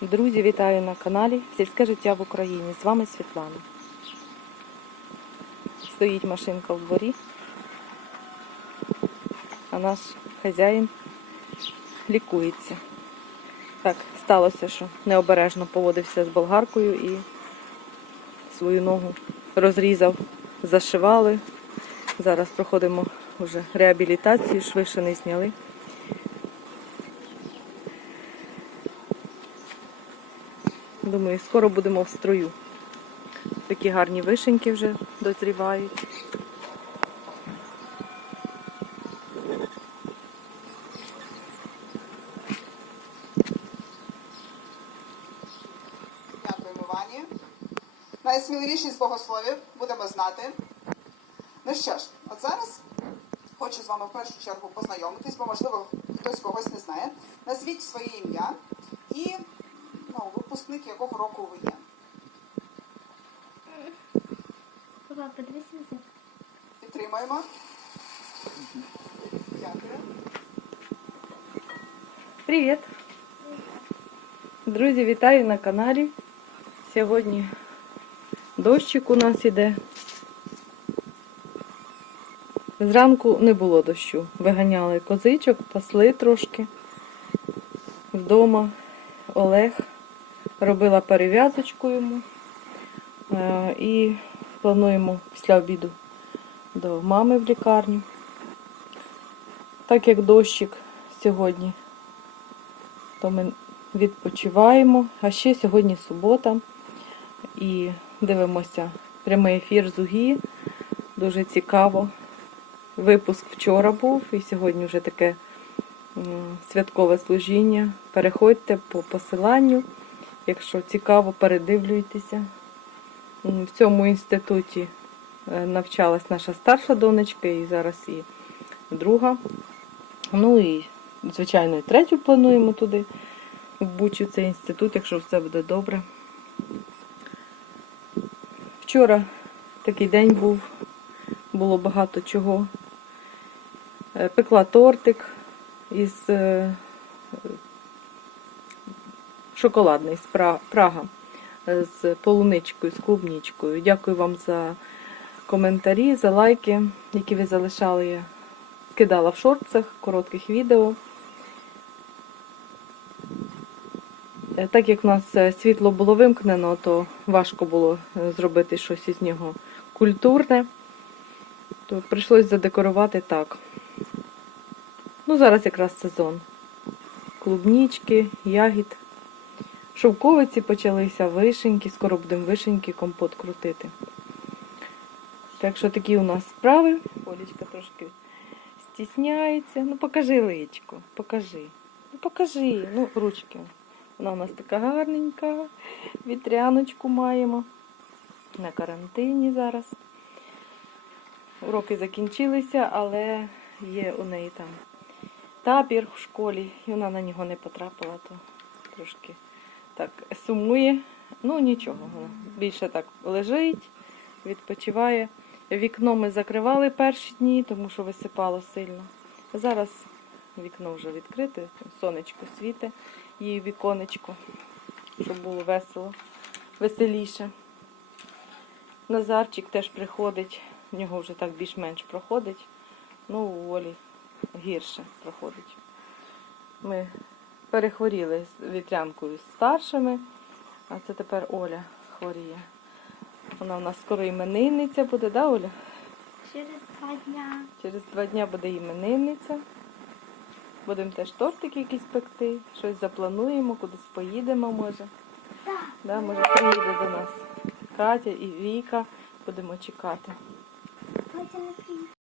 Друзі, вітаю на каналі Сільське життя в Україні. З вами Світлана. Стоїть машинка в дворі, а наш хазяїн лікується. Так, сталося, що необережно поводився з болгаркою і свою ногу розрізав, зашивали. Зараз проходимо вже реабілітацію, швидше не зняли. Думаю, скоро будемо в строю. Такі гарні вишеньки вже дозрівають. Дякуємо Вані. Найсміливіші з богословів будемо знати. Ну що ж, от зараз хочу з вами в першу чергу познайомитись, бо, можливо, хтось когось не знає. Назвіть своє ім'я і ну, випускник якого року ви є. Папа, подивись назад. Підтримуємо. Дякую. Привіт! Друзі, вітаю на каналі. Сьогодні дощик у нас іде. Зранку не було дощу. Виганяли козичок, пасли трошки. Вдома Олег робила перев'язочку йому. Е, І плануємо після обіду до мами в лікарню. Так як дощик сьогодні то ми відпочиваємо. А ще сьогодні субота. І дивимося прямий ефір з УГІ. Дуже цікаво. Випуск вчора був, і сьогодні вже таке святкове служіння. Переходьте по посиланню. Якщо цікаво, передивлюйтеся. В цьому інституті е, навчалась наша старша донечка, і зараз і друга. Ну і звичайно, і третю плануємо туди, в Бучу, цей інститут, якщо все буде добре. Вчора такий день був, було багато чого. Е, Пекла тортик із е, шоколадний з Прага е, з полуничкою, з клубничкою. Дякую вам за коментарі, за лайки, які ви залишали. Я скидала в шортсах, коротких відео. Е, Так як в нас е, світло було вимкнено, то важко було зробити щось із нього культурне. То прийшлось задекорувати так. Ну, зараз якраз сезон. Клубнічки, ягід. Шовковиці почалися, вишеньки, скоро будемо вишеньки, компот крутити. Так що такі у нас справи. Олічка трошки стісняється. Ну покажи личко, покажи. Ну покажи, ну ручки. Вона у нас така гарненька. Вітряночку маємо. На карантині зараз. Уроки закінчилися, але є у неї там табір в школі, і вона на нього не потрапила, то трошки так сумує. Ну нічого, вона більше так лежить, відпочиває. Вікно ми закривали перші дні, тому що висипало сильно. Зараз вікно вже відкрите, сонечко світе, її віконечко, щоб було весело, веселіше. Назарчик теж приходить, в нього вже так більш-менш проходить. Ну, у Олі гірше проходить. Ми перехворіли з вітрянкою з старшими, а це тепер Оля хворіє. Вона у нас скоро іменинниця буде, да, Оля? Через два дня. Через два дні буде іменинниця. Будемо теж тортики якісь пекти, щось заплануємо, кудись поїдемо, може. Так. Да, може приїде до нас Катя і Віка. Будемо чекати. Катя не приїхала.